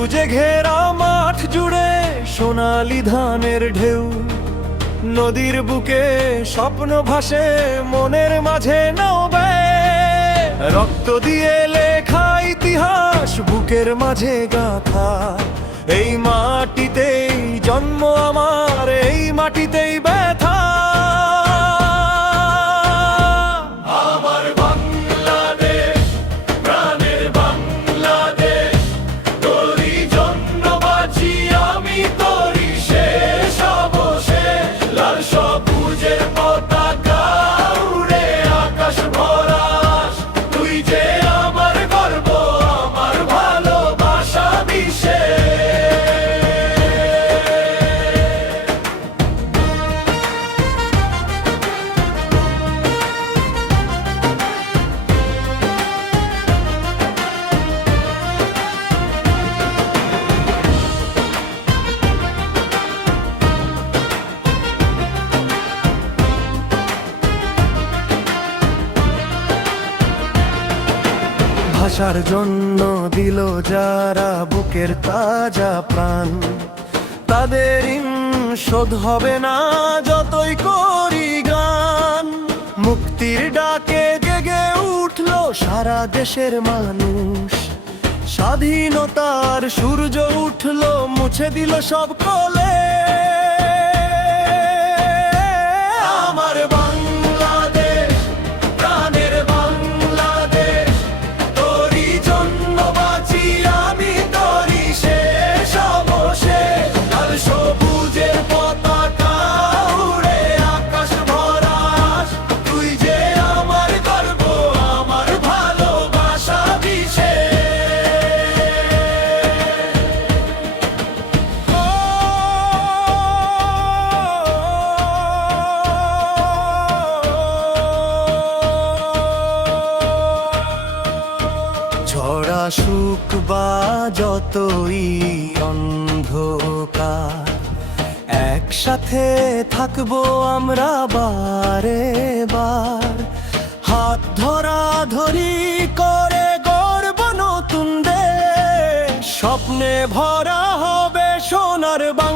সবুজে ঘেরা মাঠ জুড়ে সোনালি ধানের ঢেউ, নদীর বুকে স্বপ্ন ভাসে মনের মাঝে নৌবে, রক্ত দিয়ে লেখা ইতিহাস বুকের মাঝে গাথা। এই মাটিতেই জন্ম আমার, এই মাটিতেই ব্যথা। আমার বাংলাদেশ, প্রাণের বাংলাদেশ, তোরই জন্য বাঁচি আমি, তোরই শেষ অবশেষ। লাল সবুজের পতাকা উড়ে আকাশ ভরাস, তুই যে আমার গর্ব, আমার ভালোবাসা বিশেষ। ভাষার জন্য দিল যারা বুকের তাজা প্রাণ, তাদের শোধ হবে না যতই করি গান। মুক্তির ডাকে জেগে উঠলো সারা দেশের মানুষ, স্বাধীনতার সূর্য উঠলো মুছে দিল সব কলে। আমার বাংলাদেশ, প্রাণের বাংলাদেশ, তোরই জন্য বাঁচি আমি, তোরই শেষ অবশেষ। লাল সবুজের পতাকা উড়ে আকাশ ভরাস, তুই যে আমার গর্ব, আমার ভালোবাসা বিশেষ। ঝরা সুখ বা যতই অন্ধকার, একসাথে থাকবো আমরা বারে বার। হাত ধরা ধরি করে গড়ব নতুন দেশ, স্বপ্নে ভরা হবে সোনার বাংলা।